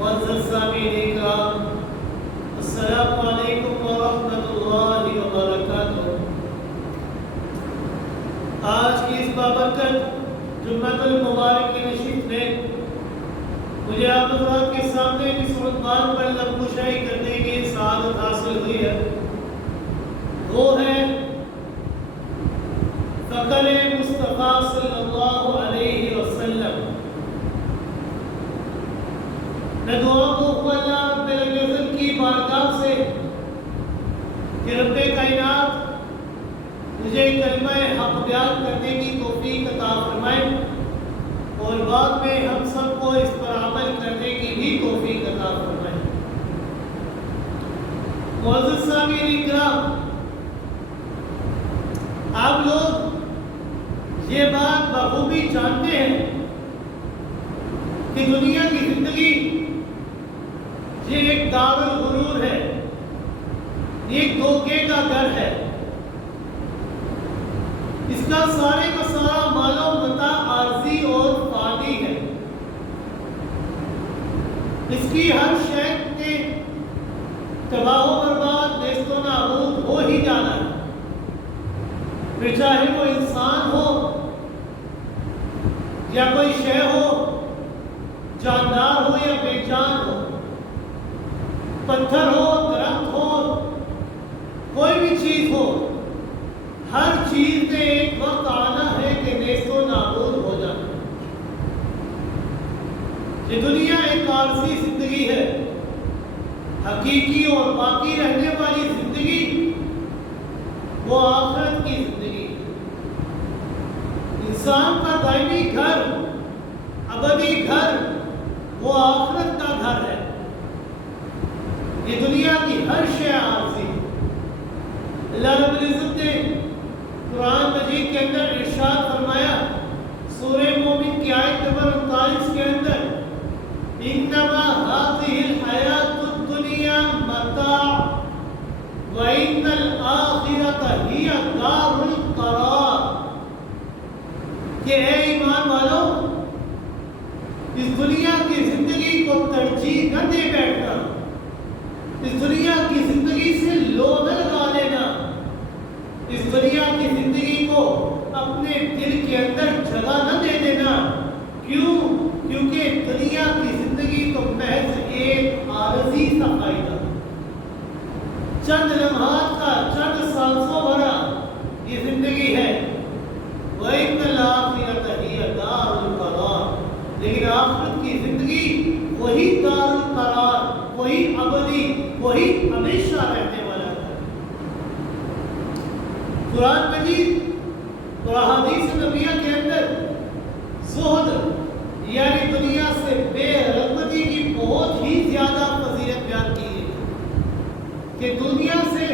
معزز سامعین اکرام، السلام علیکم ورحمۃ اللہ وبرکاتہ۔ آج کی اس بابرکت جمعۃ المبارک کی نشست میں مجھے آپ حضرات کے سامنے اس عنوان پر لفظ کشائی کرنے کی سعادت حاصل ہوئی ہے، وہ ہے فخر مصطفیٰ صلی اللہ علیہ وسلم۔ میں دعا کو اللہ رب العزت کی بارگاہ سے کہ رب کائنات مجھے کلمہ حق بیان کرنے کی توفیق عطا فرمائے اور بعد میں ہم سب کو اس پر عمل کرنے کی بھی توفیق عطا فرمائے۔ معزز سامعین اکرام، آپ لوگ یہ بات بخوبی جانتے ہیں کہ دنیا کی زندگی یہ ایک دار الغرور ہے، ایک دھوکے کا گھر ہے۔ اس کا سارے کا سارا مال و متاع عارضی اور فانی ہے۔ اس کی ہر شے نے تباہ و برباد، نیست و نابود ہو ہی جانا ہے، پھر چاہے وہ انسان ہو یا کوئی شے ہو، جاندار ہو یا بے جان ہو، پتھر ہو، درخت ہو، کوئی بھی چیز ہو، ہر چیز نے ایک وقت آنا ہے کہ نیست و نابود ہو جانا۔ یہ دنیا ایک عارضی زندگی ہے، حقیقی اور باقی رہنے والی زندگی وہ آخرت کی زندگی۔ انسان کا دائمی گھر، ابدی گھر وہ آخرت کا گھر ہے۔ یہ دنیا کی ہر شے عارضی۔ اللہ رب العزت نے قرآن مجید کے اندر ارشاد فرمایا، سورہ مومن کی آیت نمبر 39 کے اندر، انما هذه الحیات الدنیا متاع وان الآخرۃ ہی دار القرار، کہ اے ایمان والو، اس دنیا کی زندگی کو ترجیح نہ دے بیٹھنا، اس دنیا کی زندگی سے لو نہ لگا لینا، اس دنیا کی زندگی کو اپنے دل کے اندر جگہ نہ دے دینا۔ کیوں؟ کیونکہ دنیا کی زندگی تو محض ایک عارضی سا فائدہ، چند لمحات کا، چند سانسوں بھرا یہ زندگی ہے۔ وَإِنَّ الْآخِرَةَ هِيَ دَارُ الْقَرَارِ، لیکن آخرت کی زندگی وہی دار القرار، وہی ابدی، وہی ہمیشہ رہنے والا ہے۔ قرآن مجید اور احادیث نبویہ کے اندر زہد یعنی دنیا سے بے رغبتی کی بہت ہی زیادہ فضیلت بیان کی ہے کہ دنیا سے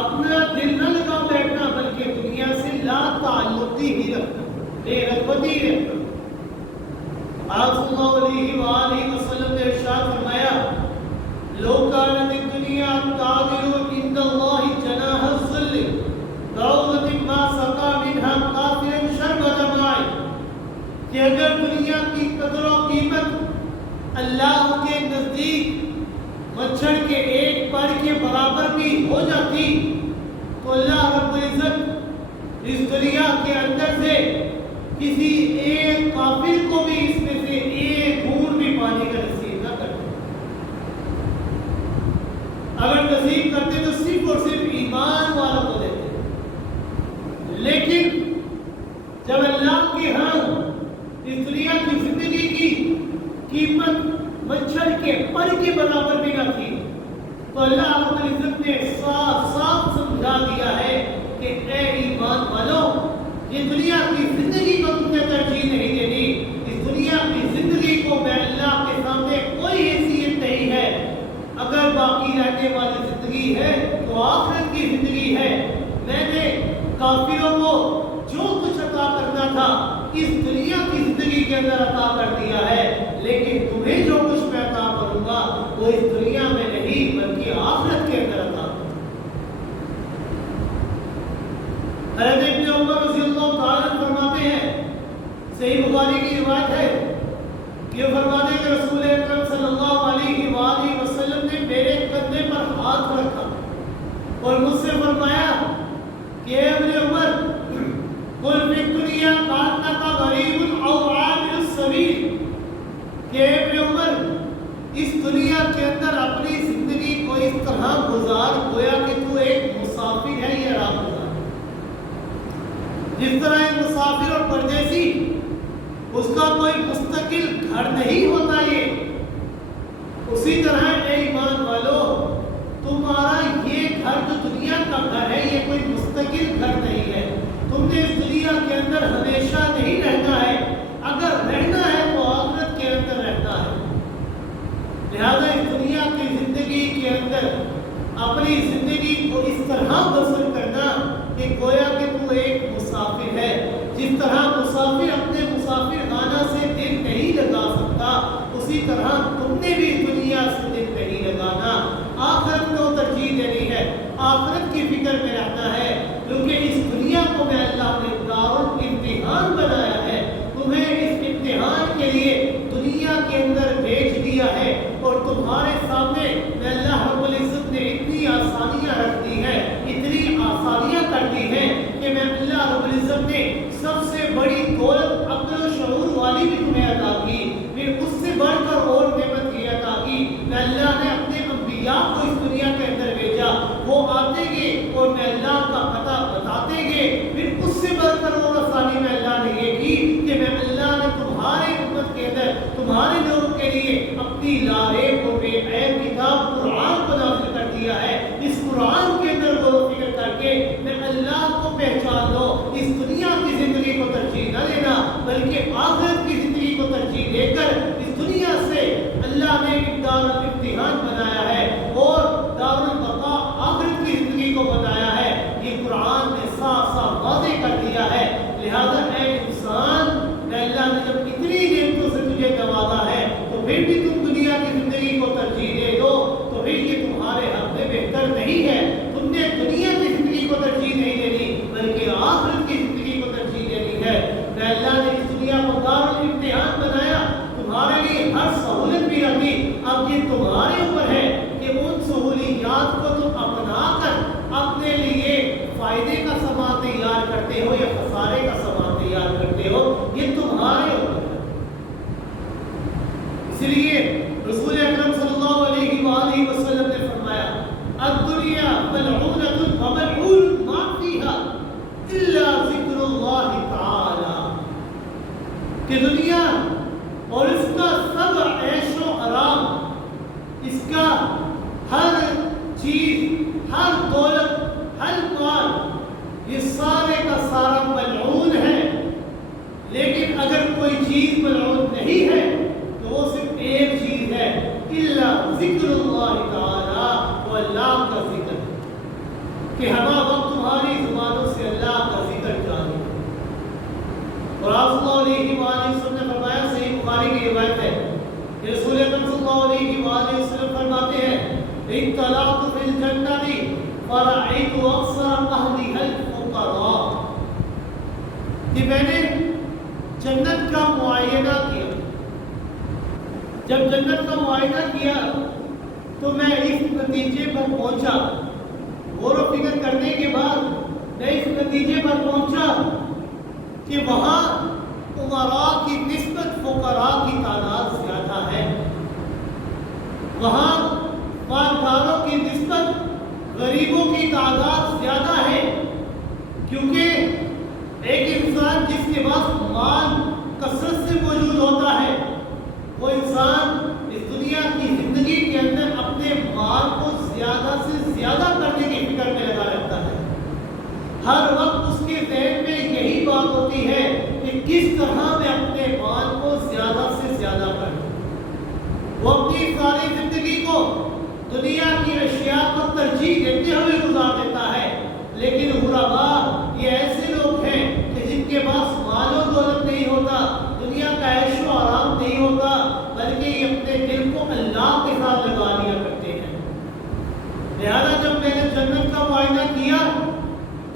اپنا دل نہ لگا بیٹھنا، بلکہ دنیا سے لا تعلقی ہی رکھنا، بے رغبتی رکھنا۔ آپ صلی اللہ علیہ وآلہ وسلم نے ارشاد فرمایا، لو کانت الدنیا تعدل عند اللہ جناح الظل بعوضۃ ما سقى منها کافر شربۃ ماء، کہ اگر دنیا کی قدر و قیمت اللہ کے نزدیک مچھر کے ایک پر کے برابر بھی ہو جاتی تو اللہ رب العزت اس دنیا کے اندر سے کسی ایک کافر کو بھی اس میں سے ایک بوند بھی پانی کا نصیب نہ کرتے۔ اگر نصیب کرتے تو صرف اور صرف ایمان والوں کو دیتے، لیکن جب اللہ کے ہاں اس دنیا کی زندگی کی قیمت مچھر کے پر کے برابر بھی نہ تھی تو اللہ رب العزت نے صاف صاف سمجھا دیا ہے کہ اے ایمان والوں، یہ دنیا کی زندگی کو تم نے ترجیح نہیں دینی، اس دنیا کی زندگی کو میں اللہ کے سامنے کوئی حیثیت نہیں ہے۔ اگر باقی رہنے والی زندگی ہے تو آخرت کی زندگی ہے۔ میں نے کافروں کو جو کچھ عطا کرنا تھا اس دنیا کی زندگی کے اندر عطا کر دیا ہے، لیکن تمہیں جو کچھ میں عطا کروں گا وہ اس دنیا میں نہیں بلکہ آخرت کے اندر عطا کروں گا۔ حضرت ابن عمر رضی اللہ تعالیٰ فرماتے ہیں، صحیح بخاری کی روایت ہے، یہ فرماتے ہیں کہ رسول اکرم صلی کہ ابن عمر اس دنیا کے اندر اپنی زندگی کو اس طرح گزار گویا کہ تو ایک مسافر ہے یا راہ گزار. جس طرح ایک مسافر اور پردیسی اس کا کوئی مستقل گھر نہیں ہوتا، یہ اسی طرح اے ایمان والو تمہارا یہ گھر جو دنیا کا گھر ہے یہ کوئی مستقل گھر نہیں ہے. تم نے اس دنیا کے اندر ہمیشہ نہیں رہنا ہے، اگر رہنا ہے تو آخرت کے اندر رہنا ہے. لہذا اس دنیا کی زندگی کے اندر اپنی زندگی کو اس طرح بسر کرنا کہ گویا کہ تو ایک مسافر ہے. جس طرح مسافر اپنے مسافر خانہ سے دل نہیں لگا سکتا، اسی طرح تم نے بھی اس دنیا سے دل نہیں لگانا. آخرت کو ترجیح دینی ہے، آخرت کی فکر میں رہنا ہے، کیونکہ اس دنیا کو میں اللہ نے دارالامتحان بنایا ہے. تمہیں اس امتحان کے لیے دنیا کے اندر بھیج دیا ہے اور تمہارے سامنے میں اللہ رب العزت نے اتنی آسانیاں رکھ دی ہیں، اتنی آسانیاں کر دی ہیں کہ میں اللہ رب العزت نے سب سے بڑی دولت عقل و شعور والی بھی تمہیں عطا کی، پھر اس سے بڑھ کر اور نعمت یہ عطا کی. میں اللہ نے اپنے انبیاء کو اس دنیا کے اندر بھیجا، وہ آتے گے اور میں اللہ کا پتہ بتاتے گے. پھر اس سے بڑھ کر اور آسانی میں اللہ نے یہ کی کہ میں اللہ نے تمہارے امت کے اندر تمہارے لوگوں کے لیے اپنی لاریب و بے عیب کتاب قرآن کو نازل کر دیا ہے. اس قرآن کے اندر غور و فکر کر کے میں اللہ کو پہچان لو. اس دنیا کی زندگی کو ترجیح نہ دینا بلکہ آخرت کی زندگی کو ترجیح دے کر اس دنیا سے اللہ نے ایک دارالامتحان بنایا ہے اور دارالبقاء آخرت کی زندگی کو بتایا ہے. یہ قرآن نے صاف صاف واضح کر دیا ہے. لہذا اے انسان میں اللہ نے جب اتنی نعمتوں سے تجھے نوازا ہے تو پھر بھی تم دنیا کی زندگی کو ترجیح دے دو تو پھر یہ تمہارے حق میں بہتر نہیں ہے. تم نے دنیا کی زندگی کو ترجیح نہیں دینی بلکہ آخرت کی زندگی کو ترجیح دینی ہے. میں اللہ نے اس دنیا کو دارالامتحان بنایا، تمہارے لیے ہر سہولت بھی رکھی. اب یہ تمہارے اوپر ہے کہ ان سہولیات کو تم اپنا کر اپنے لیے فائدے کا سامان تیار کرتے ہو یا خسارے کا سامان تیار کرتے ہو، یہ تمہارے اوپر ہے. اس لیے رسول اکرم صلی اللہ علیہ وآلہ وسلم نے فرمایا الدنیا ملعونۃ وملعون ما فیہا الا ذکر اللہ تعالی، کہ دنیا اور اس کا سب عیش و آرام، اس کا ہر چیز، ہر دولت، ہر مال، یہ سارے کا سارا ملعون ہے. لیکن اگر کوئی چیز ملعون نہیں ہے تو وہ صرف ایک چیز ہے، الا ذکر اللہ تعالی، وہ اللہ کا ذکر ہے کہ ہمہ وقت تمہاری زبانوں سے اللہ کا ذکر جاری. اور آپ صلی اللہ علیہ وآلہ وسلم نے فرمایا، صحیح بخاری کی روایت ہے کہ رسول اکرم صلی اللہ علیہ وآلہ وسلم فرماتے ہیں اطلعت فی الجنۃ فرأیت اکثر اہلها الفقراء، کہ میں نے جنت کا معائنہ کیا. جب جنت کا معائنہ کیا تو میں اس نتیجے پر پہنچا، غور و فکر کرنے کے بعد میں اس نتیجے پر پہنچا کہ وہاں امراء کی نسبت فقراء کی تعداد زیادہ ہے، وہاں مالداروں کی نسبت غریبوں کی تعداد زیادہ ہے. کیونکہ ایک انسان جس کے پاس مال کثرت سے موجود ہوتا ہے وہ انسان اس دنیا کی زندگی کے اندر اپنے مال کو زیادہ سے زیادہ کرنے کی فکر میں لگا رہتا ہے. ہر وقت اس کے ذہن میں یہی بات ہوتی ہے کہ کس طرح میں اپنے مال کو زیادہ سے زیادہ کروں. وہ اپنی ساری زندگی کو دنیا کی اشیاء کو ترجیح دیتے ہوئے گزار دیتا ہے. لیکن غرباء یہ ایسے لوگ ہیں کہ جن کے پاس مال و دولت نہیں ہوتا، دنیا کا عیش و آرام نہیں ہوتا، بلکہ یہ اپنے دل کو اللہ کے ساتھ لگا لیا کرتے ہیں. لہذا جب میں نے جنت کا معائنہ کیا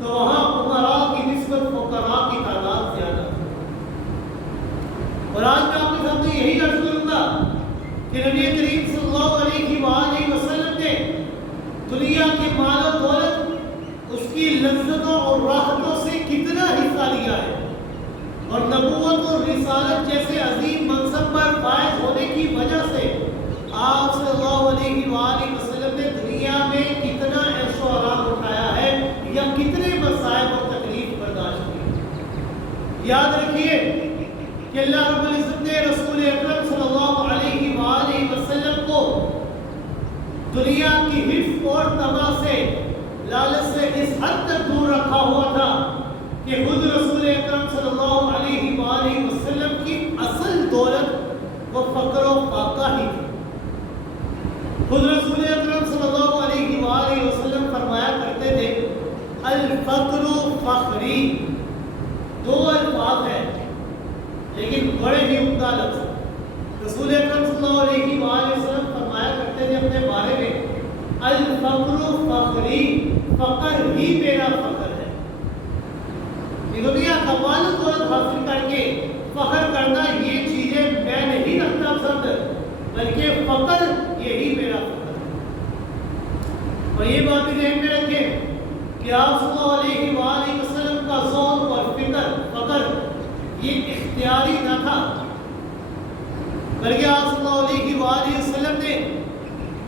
تو وہاں امراء کی نسبت فقراء کی تعداد زیادہ ہے. اور آج میں آپ کے سامنے یہی عرض کروں گا کہ نبی کریم صلی اللہ علیہ وآلہ وسلم نے دنیا کی مال و دولت، اس کی لذتوں اور راحتوں سے کتنا حصہ لیا ہے اور نبوت اور رسالت جیسے عظیم منصب پر فائز ہونے کی وجہ سے آپ صلی اللہ علیہ وآلہ وسلم نے دنیا میں کتنا عیش و آرام اٹھایا ہے یا کتنے مصائب اور تکلیف برداشت کی. یاد رکھیے کہ اللہ رب العزت نے رسول اکرم صلی اللہ علیہ وآلہ وسلم کو دنیا کی حفظ اور تباہ سے لالچ سے اس حد تک دور رکھا ہوا تھا کہ خود رسول اکرم صلی اللہ علیہ وآلہ وسلم کی اصل دولت وہ فقر و فاقہ ہی تھی. خود رسول اکرم صلی اللہ علیہ وآلہ وسلم فرمایا کرتے تھے الفقر فخری. دو الفاظ ہیں لیکن بڑے ہی عمدہ لفظ. رسول اکرم صلی اللہ علیہ وآلہ وسلم فرمایا کرتے تھے اپنے بارے میں الفقر فخری، فقر ہی میرا فخر ہے. دنیا کا مال و دولت حاصل کر کے فخر کرنا یہ چیزیں میں نہیں رکھتا پسند، بلکہ فخر یہی میرا فخر ہے. اور یہ بات بھی ذہن میں رکھیں کہ آپ صلی اللہ علیہ وآلہ وسلم کا ذوق اور فخر یہ اختیاری نہ تھا، بلکہ آپ صلی اللہ علیہ وآلہ وسلم نے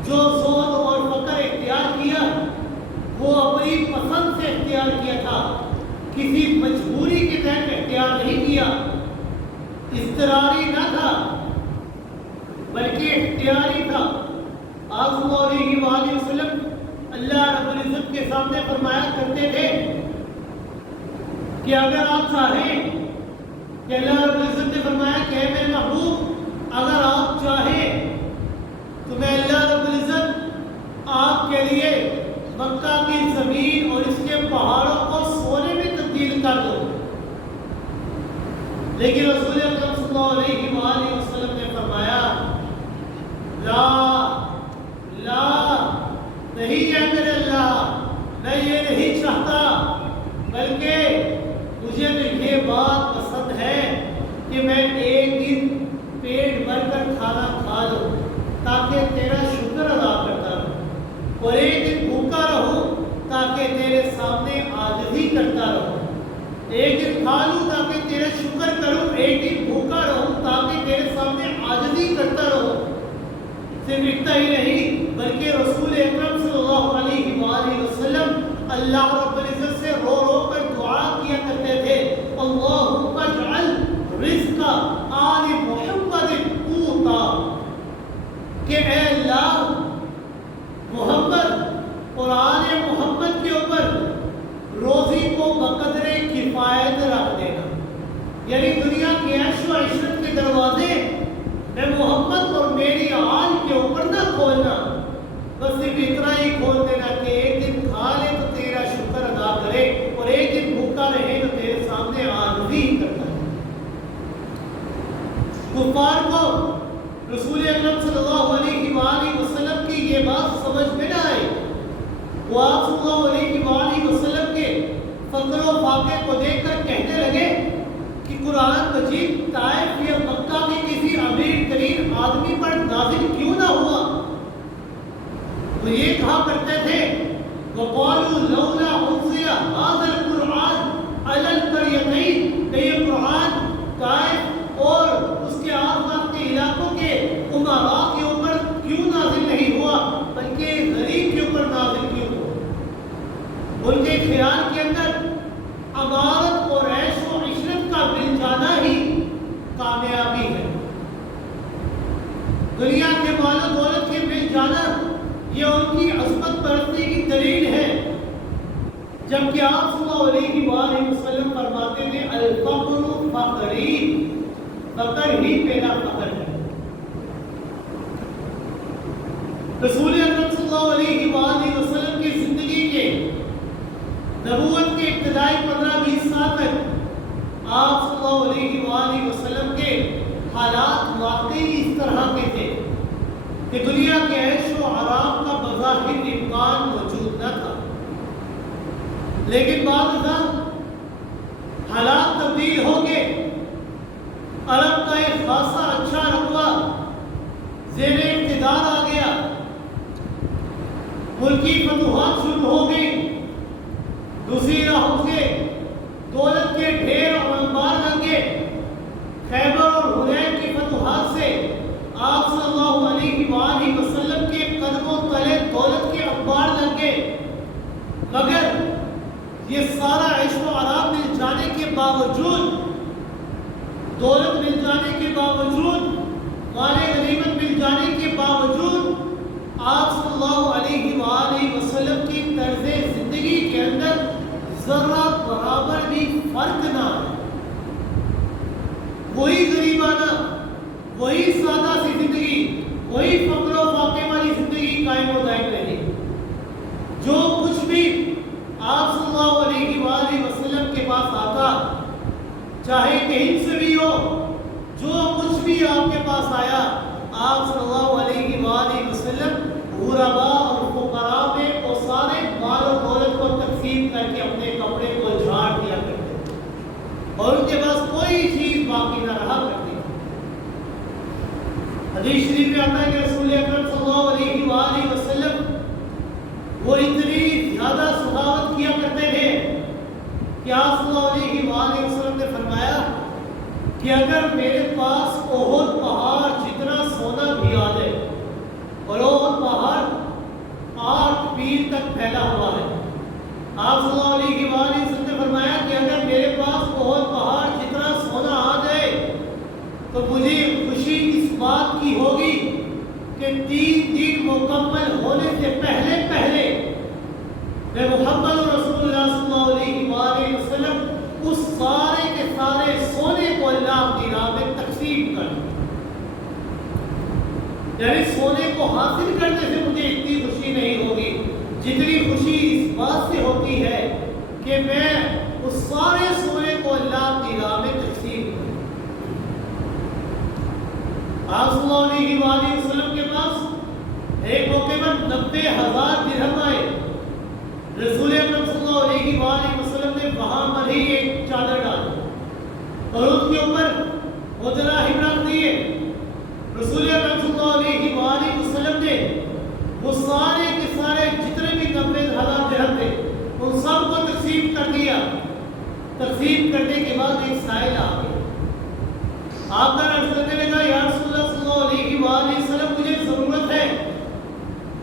جو ذوق اور فخر اختیار کیا وہ اپنی پسند سے اختیار کیا تھا، کسی مجبوری کے تحت اختیار نہیں کیا، اضطراری نہ تھا بلکہ اختیاری تھا. آپ صلی اللہ علیہ وآلہ وسلم اللہ رب العزت کے سامنے فرمایا کرتے تھے کہ اگر آپ چاہیں کہ اللہ رب العزت نے فرمایا کہ اے میرے محبوب اگر آپ چاہیں تو میں اللہ رب العزت آپ کے لیے مکہ کی زمین اور اس کے پہاڑوں کو سونے میں تبدیل کر دو. لیکن رسول اکرم صلی اللہ علیہ وآلہ وسلم نے فرمایا لا نہیں ہے میرے اللہ، میں یہ نہیں چاہتا، بلکہ مجھے تو یہ بات پسند ہے کہ میں ایک دن پیٹ بھر کر کھانا کھا لوں تاکہ تیرا شکر ادا کرتا رہوں، اور ایک دن بھوکا رہوں تاکہ تیرے سامنے عاجزی کرتا رہوں. ایک دن کھا لوں تاکہ تیرے شکر کروں، ایک دن بھوکا رہوں تاکہ تیرے سامنے عاجزی کرتا رہوں. صرف اتنا ہی نہیں بلکہ رسول اکرم صلی اللہ علیہ وآلہ وسلم اللہ رب العزت سے رو رو کر دعا کیا کرتے تھے اللہم اجعل رزق آل محمد قوتا، کہ اے اللہ محمد اور آل محمد کے اوپر روزی کو بقدر کفایت رکھ دینا. یعنی دنیا کی عیش و عشرت کے دروازے میں محمد اور میری آل کے اوپر نہ کھولنا، بس صرف اتنا ہی کھول دینا کہ ایک دن کھا لے تو تیرا شکر ادا کرے اور ایک دن بھوکا رہے تو تیرے سامنے عاجزی کرتا ہے. کفار کو رسول اکرم صلی اللہ علیہ وآلہ وسلم کی یہ بات سمجھ میں نہ آئی. وہ آپ صلی اللہ علیہ وآلہ وسلم کے فقر و فاقے کو دیکھ کر کہنے لگے کہ قرآن مجید طائف یا مکہ کے کسی امیر ترین آدمی پر نازل کیوں نہ ہوا. وہ یہ کہا کرتے تھے وَقَالُوا لَوْلَا أُنزِلَ هَذَا الْقُرْآنُ عَلَى الْقَرْيَتَيْنِ، کہ یہ قرآن طائف اور اس کے آس پاس کے علاقوں کے امراء کے اوپر کیوں نازل نہیں ہوا بلکہ غریب کے اوپر نازل کیوں ہوا. ان کے خیال کے اندر امارت اور عیش و عشرت کا مل جانا ہی کامیابی ہے. دنیا کے مال و دولت کے مل جانا یہ ان کی عظمت پرستی کی دلیل ہے، جبکہ آپ صلی اللہ علیہ وآلہ وسلم فرماتے تھے الفقر فخری، فخر ہی میرا فخر ہے. رسول اکرم صلی اللہ علیہ وآلہ وسلم کی زندگی کے نبوت کے ابتدائی 15-20 سال تک آپ صلی اللہ علیہ وآلہ وسلم کے حالات واقعی اس طرح کے تھے کہ دنیا کے عیش و آرام کا بظاہر امکان موجود نہ تھا. لیکن بعد ازاں حالات تبدیل ہو گئے، عرب کا ایک خاصا اچھا رقبہ زیر اقتدار آ گیا، ملکی فتوحات شروع ہو گئی، دوسری راہوں سے دولت کے ڈھیر اور انبار لگ گئے، خیبر اور حنین کی فتوحات سے آپ صلی اللہ علیہ وآلہ وسلم کے قدموں تلے دولت کے انبار لگ گئے، مگر یہ سارا عشق و آرام مل جانے کے باوجود، دولت مل جانے کے باوجود، مال غنیمت مل جانے کے باوجود، آپ صلی اللہ علیہ وآلہ وسلم کی طرز زندگی کے اندر ذرہ برابر بھی فرق نہ ہے۔ وہی غریبانہ، وہی سادہ سی زندگی، وہی فقر و فاقے والی زندگی قائم و دائم رہی۔ جو کچھ بھی آپ صلی اللہ علیہ وآلہ وسلم کے پاس آتا، چاہے کہیں سے بھی ہو، جو کچھ بھی آپ کے پاس آیا، آپ صلی اللہ علیہ وآلہ وسلم غرباء اور فقراء میں وہ سارے مال و دولت کو تقسیم کر کے اپنے کپڑے کو جھاڑ دیا کرتے تھے اور ان کے پاس کوئی چیز باقی نہ رہا کرتی۔ حدیث شریف میں آتا ہے کہ رسول اکرم صلی اللہ علیہ وآلہ وسلم وہ اتنی زیادہ سخاوت کیا کرتے تھے کہ آپ صلی اللہ علیہ وآلہ وسلم نے فرمایا کہ اگر میرے پاس احد پہاڑ جتنا سونا بھی آ جائے، اور احد پہاڑ 8 میل تک پھیلا ہوا ہے، آپ صلی اللہ علیہ وآلہ وسلم نے فرمایا کہ اگر میرے پاس احد پہاڑ جتنا سونا آ جائے تو مجھے خوشی اس بات کی ہوگی کہ 3 دن مکمل ہونے سے پہلے میں محمد رسول اللہ صلی اللہ علیہ وآلہ وسلم اس سارے کے سارے سونے کو اللہ کی راہ میں تقسیم کر دوں۔ یعنی سونے کو حاصل کرنے سے مجھے اتنی خوشی نہیں ہوگی جتنی خوشی اس بات سے ہوتی ہے کہ میں اس سارے سونے کو اللہ کی راہ میں تقسیم کروں۔ آپ صلی اللہ علیہ وآلہ وسلم کے پاس ایک موقع پر 90,000 درہم آئے۔ رسول اکرم صلی اللہ علیہ وآلہ وسلم نے وہاں پر ہی ایک چادر ڈالی اور اس کے اوپر وہ دراہم رکھ دیے۔ رسول اکرم صلی اللہ علیہ وآلہ وسلم نے وہ سارے کے سارے جتنے بھی 90,000 درہم تھے ان سب کو تقسیم کر دیا۔ تقسیم کرنے کے بعد ایک سائل آ گیا، آپ کا عرض کرنے لگا، یا رسول اللہ صلی اللہ علیہ وآلہ وسلم مجھے ضرورت ہے۔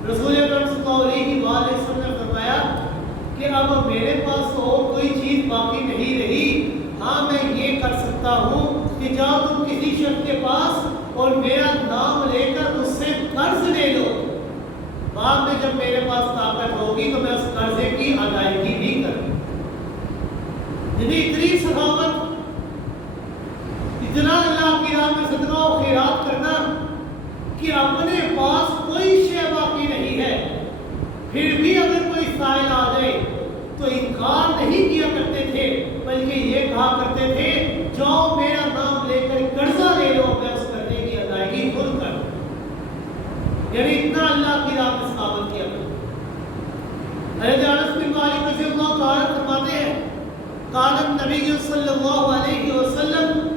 رسول اکرم صلی اللہ علیہ وآلہ وسلم نے فرمایا کہ اب میرے پاس تو اور کوئی چیز باقی نہیں رہی، ہاں میں یہ کر سکتا ہوں کہ جاؤ تم کسی شخص کے پاس اور میرا نام لے کر اس سے قرض لے لو، بعد میں جب میرے پاس طاقت ہوگی تو میں اس قرضے کی ادائیگی بھی کروں۔ یعنی اتنی سخاوت، اتنا اللہ کی راہ میں صدقہ و خیرات کرنا کہ اپنے پاس کوئی شے باقی نہیں ہے، پھر بھی اگر کوئی سائل آ جائے تو انکار نہیں کیا کرتے تھے، بلکہ یہ کہا کرتے تھے جاؤ میرا نام لے کر قرضہ لے لو، میں اس قرضے کی ادائیگی خود کر دوں۔ یعنی اتنا اللہ کی راہ میں سخاوت کیا کرتے۔ حضرت انس بن مالک رضی اللہ تعالیٰ فرماتے ہیں قال النبی صلی اللہ علیہ وسلم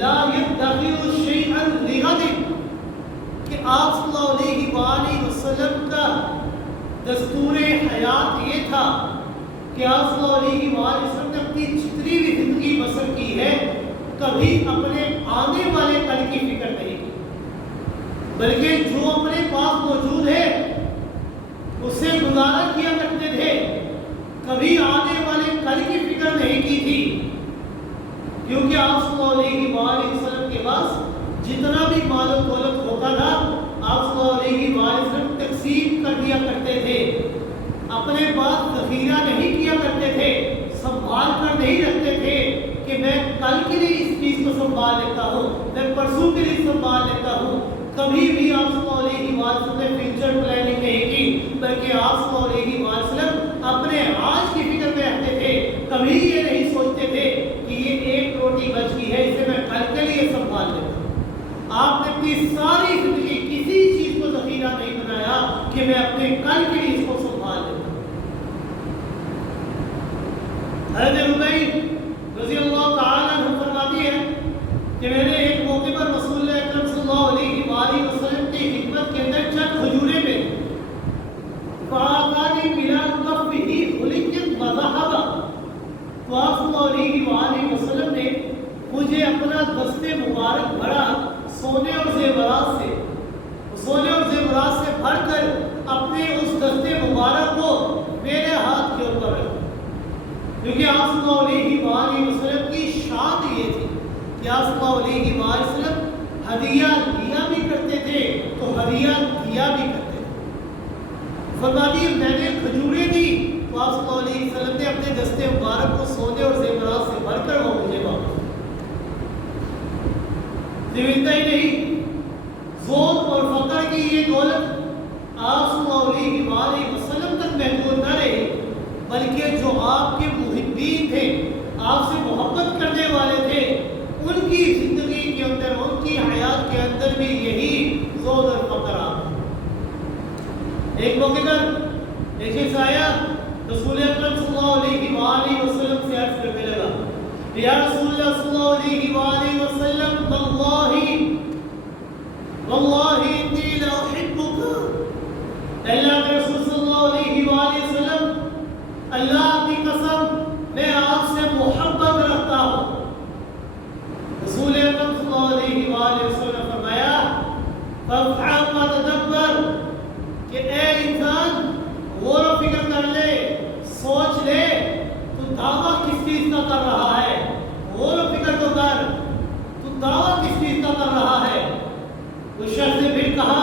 لا يدخر شيئا لغد، کہ آپ صلی اللہ علیہ وآلہ وسلم کا دستور حیات یہ تھا کہ آپ صلی اللہ علیہ وآلہ وسلم نے اپنی جتنی بھی زندگی بسر کی ہے کبھی اپنے آنے والے کل کی فکر نہیں کی، بلکہ جو اپنے پاس موجود ہے اس سے گزارا کیا کرتے تھے، کبھی آنے والے کل کی فکر نہیں کی تھی، کیونکہ آپ صلی اللہ علیہ وآلہ وسلم کے پاس جتنا بھی مال و دولت ہوتا تھا آپ صلی اللہ علیہ وآلہ وسلم تقسیم کر دیا کرتے تھے، اپنے پاس ذخیرہ نہیں کیا کرتے تھے، سنبھال کر نہیں رکھتے تھے کہ میں کل کے لیے اس چیز کو سنبھال لیتا ہوں، میں پرسوں کے لیے سنبھال لیتا ہوں۔ کبھی بھی آپ صلی اللہ علیہ وآلہ وسلم نے فیوچر پلاننگ نہیں کی، بلکہ آپ صلی اللہ علیہ وآلہ وسلم اپنے آج کی فکر میں رہتے تھے، کبھی یہ نہیں سوچتے تھے کہ یہ ایک روٹی بچ گئی ہے اسے میں کل کے لیے سنبھال لیتا ہوں۔ آپ نے اپنی ساری زندگی کسی چیز کو ذخیرہ نہیں بنایا کہ میں اپنے کل کے لیے اس کو سنبھال لیتا ہوں۔ حضرت ربیع رضی اللہ تعالیٰ عنہ فرماتی ہے کہ میں نے ایک موقع پر رسول اللہ اکرم صلی اللہ علیہ وآلہ وسلم کی خدمت کے اندر چند کھجوریں میں فَآتَانِي بِلَا كَفِّهِ خُلِقَّتْ وَذَهَبَ، تو آپ صلی اللہ علیہ وآلہ وسلم نے مجھے اپنا دست کیونکہ آپ صلی اللہ علیہ وآلہ وسلم کی شان یہ تھی کہ آپ صلی اللہ علیہ وآلہ وسلم ہدیہ دیا بھی کرتے تھے تو ہدیہ دیا بھی کرتے تھے۔ فرماتی ہے میں نے کھجوریں دی تو آپ صلی اللہ علیہ وسلم نے اپنے دستے مبارک کو سونے اور زیورات سے بھر کر وہ مجھے واپس دیتا ہی نہیں، ذوق اور فقر کی یہ دولت آپ صلی اللہ علیہ وآلہ وسلم تک محدود نہ رہی، بلکہ جو آپ کے محبین تھے، آپ سے محبت کرنے والے تھے، ان کی زندگی کے اندر، ان کی حیات کے اندر بھی یہی ذوق اور فقر آ گیا۔ ایک موقع پر ایک شخص آیا، رسول اکرم صلی اللہ علیہ وآلہ وسلم سے عرض کرنے لگا، یا رسول اللہ صلی اللہ علیہ وآلہ وسلم، واللہ انی لاحبک، اللہ کے رسول صلی اللہ علیہ وآلہ وسلم، اللہ کی قسم میں آپ سے محبت رکھتا ہوں۔ رسول اکرم صلی اللہ علیہ وآلہ وسلم نے فرمایا، فافعل ما تدبر، کہ اے انسان غور و فکر کر لے، سوچ لے تو دعویٰ کس چیز کا کر رہا ہے، غور و فکر تو کر، تو دعویٰ کس چیز کا کر رہا ہے۔ اس شخص نے پھر کہا،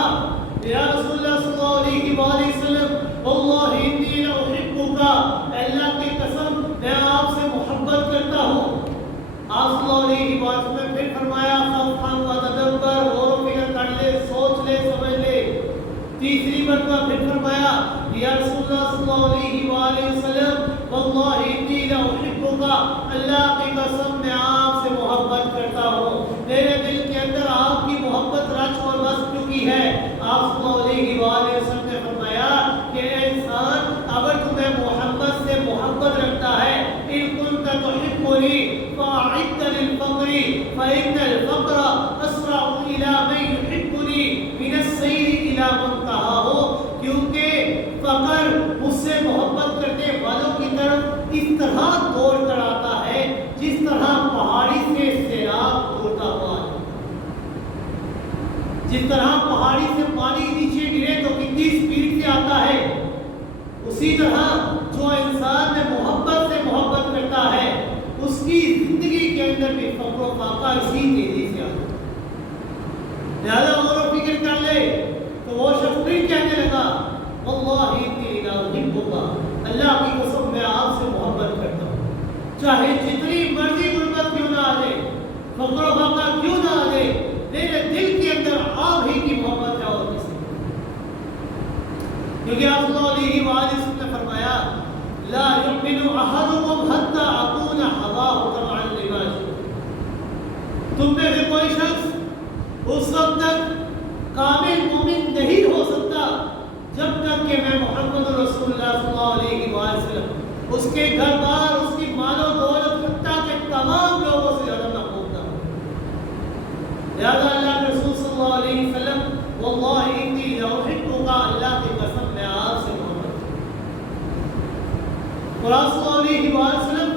یا رسول اللہ صلی اللہ علیہ وآلہ وسلم، واللہ انی لاحبک، اللہ کی قسم میں آپ سے محبت کرتا ہوں۔ آپ صلی اللہ علیہ وآلہ وسلم نے پھر فرمایا، فافعل ما تدبر، غور و فکر کر لے، سوچ لے، سمجھ لے۔ تیسری مرتبہ پھر فرمایا، یا رسول اللہ صلی اللہ علیہ وآلہ وسلم، واللہ انی لاحبک، اللہ کی قسم میں آپ سے محبت کرتا ہوں، میرے دل کے اندر آپ کی محبت رچ اور بس چکی ہے۔ آپ صلی اللہ علیہ وآلہ وسلم نے فرمایا کہ اے انسان، اگر تمہیں محمد سے محبت رکھتا ہے، ان کنت تحبنی فاعد للفقر فإن الفقر اسرع إلى من يحبني من السير إلى منتهاه، کیونکہ فقر مجھ سے محبت کرنے والوں کی طرف اس طرح دوڑ کر آتا ہے جس طرح پہاڑی سے سیلاب دوڑتا ہوا ہے۔ جس طرح پہاڑی سے پانی نیچے گرے تو کتنی سپیڈ سے آتا ہے، اسی طرح جو انسان میں محبت سے محبت کرتا ہے اس کی زندگی کے اندر بھی فقر و فاقہ اسی تیزی سے آتا ہے۔ لہذا غور و فکر کر لے تو وہ شخص پھر کہنے لگا، واللہ انی لاحبک، اللہ کی قسم میں آپ سے محبت کرتا ہوں، چاہے جتنی مرضی غربت کیوں نہ آ جائے، فقر و فاقہ کیوں نہ آ جائے، میرے دل کے اندر آپ ہی کی محبت ہے اور کسی، کیونکہ آپ صلی اللہ علیہ وآلہ وسلم نے فرمایا، لا یؤمن احدکم حتی اکون ہواہ تبعا لما جئت، تم میں سے کوئی شخص اس وقت تک کامل مومن نہیں ہو سکتا جب تک کہ میں محمد رسول اللہ صلی اللہ علیہ وآلہ وسلم اس کے گھر بار، اس کی مال و دولت، حتیٰ کہ تمام لوگوں سے زیادہ محبوب نہ ہوں۔ لہذا اللہ کے رسول صلی اللہ علیہ وسلم، واللہ انی لاحبک، اللہ کی قسم میں آپ سے محبت کرتا ہوں۔ اور آپ صلی اللہ علیہ وآلہ وسلم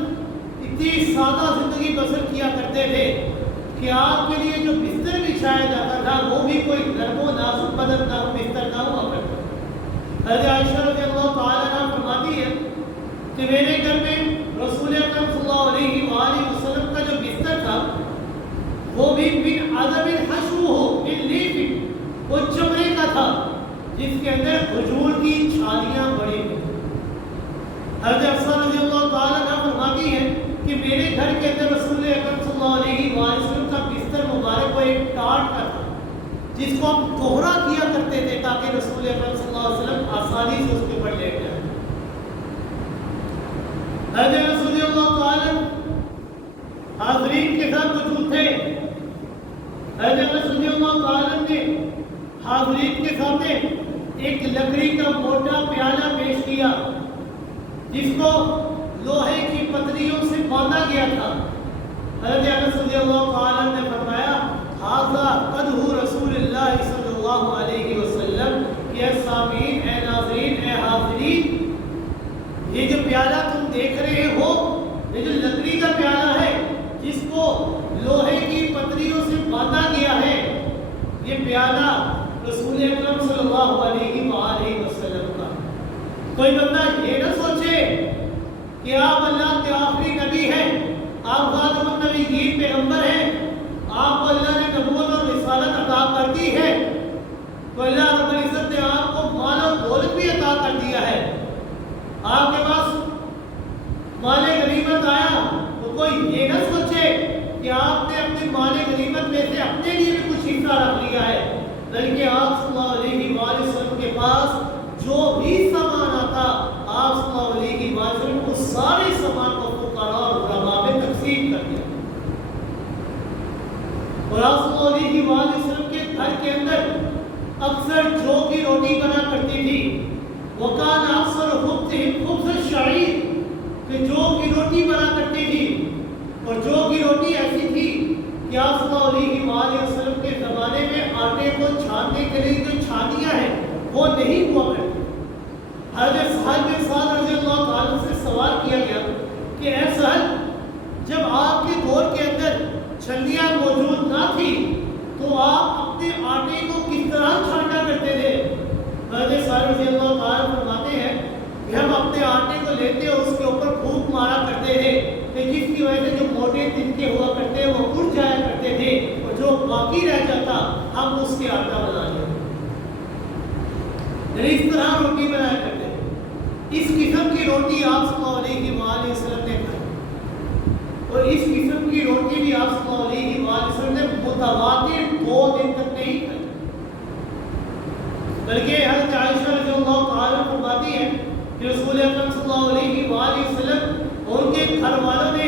اتنی سادہ زندگی بسر کیا کرتے تھے کہ آپ کے لیے جو بستر بچھایا جاتا تھا وہ بھی کوئی نرم و نازک بدن نہ بستر نہ ہوا کرتا۔ حضرت عائشہ رضی اللہ تعالیٰ عنہ فرماتی ہے کہ میرے گھر میں رسول اکرم صلی اللہ علیہ وآلہ وسلم کا جو بستر تھا وہ بھی من عدم حشو ہو، من لیف، وہ چمڑے کا تھا جس کے اندر کھجور کی چھالیاں بڑی ہوئی۔ حضرت حفصہ رضی اللہ تعالیٰ عنہ فرماتی ہے کہ میرے گھر کے اندر رسول اکرم صلی اللہ علیہ وآلہ وسلم کا بستر مبارک وہ ایک ٹاٹ کا تھا جس کو ہم کوہرا کیا کرتے تھے تاکہ رسول اکرم صلی اللہ علیہ وسلم آسانی سے اس کے اوپر لیٹ جائیں۔ حضرت رسول اللہ تعالیٰ حاضرین کے ساتھ موجود تھے۔ حضرت رسول اللہ تعالیٰ نے حاضرین کے سامنے ایک لکڑی کا موٹا پیالہ پیش کیا جس کو لوہے کی پتریوں سے باندھا گیا تھا۔ حضرت انس رضی اللہ تعالیٰ نے فرمایا، ھذا قدح رسول اللہ صلی اللہ علیہ وسلم، اے سامعین، اے ناظرین، اے حاضرین، یہ جو پیالہ تم دیکھ رہے ہو، یہ جو لکڑی کا پیالہ ہے جس کو لوہے کی پتریوں سے باندھا گیا ہے، یہ پیالہ رسول اکرم صلی اللہ علیہ وآلہ وسلم کا۔ کوئی بندہ یہ نہ سوچے کہ آپ اللہ کے آخری نبی ہیں، آپ خاتم النبیین پیغمبر ہیں، آپ کو اللہ نے نبوت اور رسالت عطا کر دی ہے، تو اللہ رب العزت نے آپ کو مال و دولت بھی عطا کر دیا ہے۔ آپ کے پاس مال غنیمت آیا تو کوئی یہ نہ سوچے کہ آپ نے اپنے مال غنیمت میں سے اپنے لیے بھی کچھ حصہ رکھ لیا ہے، بلکہ آپ صلی اللہ علیہ وآلہ وسلم کے پاس جو بھی سامان آتا، آپ صلی اللہ علیہ وآلہ وسلم کو سارے سامان کو فقراء اور غرباء میں تقسیم کر دیا۔ اور آپ صلی اللہ علیہ وآلہ وسلم کے گھر کے اندر اکثر جو کی روٹی بنا کرتی تھی، وَكَانَ أَكْثَرُ خُبْزِهِمْ خُبْزَ الشَّعِيرِ، کہ جو کی روٹی بنا کرتی تھی، اور جو کی روٹی ایسی تھی کہ آپ صلی اللہ علیہ وآلہ وسلم کے زمانے میں آٹے کو چھاننے کے لیے جو چھانیاں ہیں وہ نہیں ہوا کرتی۔ حضرت سہل بن سعد رضی اللہ تعالیٰ سے سوال کیا گیا کہ اے سہل، جب آپ کے دور کے اندر چھنیاں موجود نہ تھی تو آپ اپنے آٹے کو کس طرح چھاننا کرتے تھے؟ حضرت سہل رضی اللہ تعالیٰ فرماتے ہیں کہ ہم اپنے آٹے کو لیتے اور اس کے اوپر پھونک مارا کرتے تھے، جس کی وجہ سے جو موٹے تنکے ہوا کرتے وہ اڑ جایا کرتے تھے، اور جو باقی رہ جاتا ہم اس کے آٹا بنا لیتے، یعنی اس طرح روٹی بنایا کرتے تھے۔ اس قسم کی روٹی آپ صلی اللہ علیہ وآلہ وسلم نے کھائی، اور اس قسم کی روٹی بھی آپ صلی اللہ علیہ وآلہ وسلم نے متواتر 2 دن تک نہیں کھائی، بلکہ حضرت عائشہ رضی اللہ تعالیٰ فرماتی ہے کہ رسول اکرم صلی اللہ علیہ وآلہ وسلم اور ان کے گھر والوں نے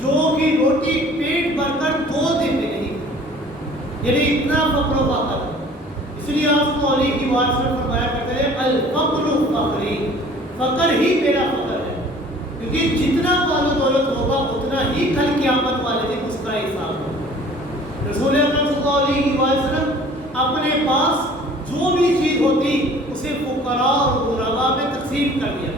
جو کی روٹی پیٹ بھر کر 2 دن میں نہیں کھائی، یعنی اتنا فقر و فاقہ۔ اس لیے آپ صلی اللہ علیہ وآلہ وسلم فرمایا کرتے ہیں الفقر فقری، فقر ہی میرا فقر ہے، کیونکہ جتنا مال و دولت ہوگا اتنا ہی کل قیامت والے دن اس کا حساب ہوگا۔ رسول اکرم صلی اللہ علیہ وآلہ وسلم اپنے پاس جو بھی چیز ہوتی اسے فقراء اور غرباء میں تقسیم کر دیا۔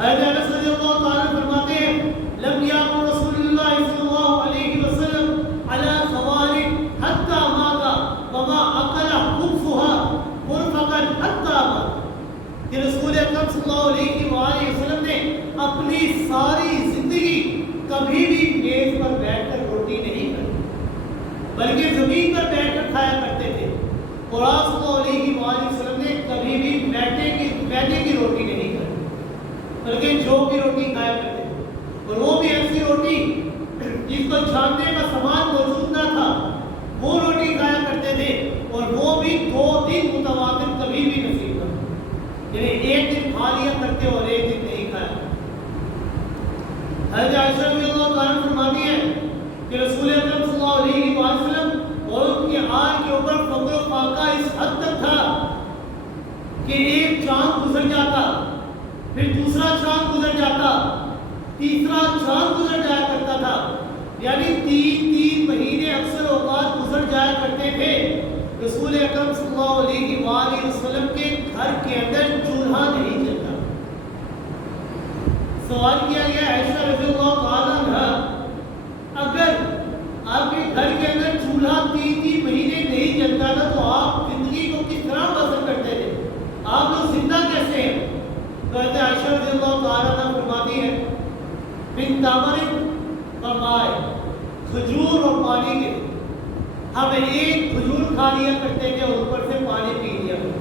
حضرت انس رضی اللہ تعالیٰ فرماتے ہیں لم یامر رسول اللہ صلی اللہ علیہ وسلم علی خوارق حتی مات وما اکل خبزها مرفقا حتی مات، کہ رسول اکرم صلی اللہ علیہ وآلہ وسلم نے اپنی ساری زندگی کبھی بھی میز پر بیٹھ کر روٹی نہیں کھائی، بلکہ زمین پر بیٹھ کر کھایا کرتے تھے، اور آپ صلی اللہ علیہ وآلہ وسلم نے کبھی بھی میدے کی روٹی نہیں کھائی، بلکہ جو کی روٹی کھایا کرتے تھے، اور وہ بھی ایسی روٹی جس کو چھاننے کا سامان موجود نہ تھا، وہ روٹی کھایا کرتے تھے، اور وہ بھی 2 دن متواتر کبھی بھی نصیب نہ، یعنی ایک دن کھا لیا کرتے اور ایک دن نہیں کھایا۔ حضرت عائشہ رضی اللہ تعالیٰ فرماتی ہے کہ رسول اکرم صلی اللہ علیہ وآلہ وسلم اور ان کے آل کے اوپر فقر و فاقہ اس حد تک تھا کہ ایک چاند گزر جاتا، پھر دوسرا چاند گزر جاتا، تیسرا چاند گزر جایا کرتا تھا، یعنی 3 مہینے اکثر اوقات گزر جایا کرتے تھے۔ رسول اکرم صلی اللہ علیہ وآلہ وسلم کے گھر کے اندر چولہا نہیں جلتا۔ سوال کیا گیا عائشہ رضی اللہ تعالیٰ عنہ، اگر آپ کے گھر کے اندر چولہا 3 مہینے نہیں جلتا تھا تو آپ زندگی کو کس طرح بسر کرتے تھے؟ آپ لوگ زندہ کیسے ہیں؟ تو حضرت عائشہ رضی اللہ تعالیٰ عنہ فرماتی ہے من تمر و ماء، کھجور اور پانی کے، ہم ایک کھجور کھا لیا کرتے تھے اور اوپر سے پانی پی لیا کرتے،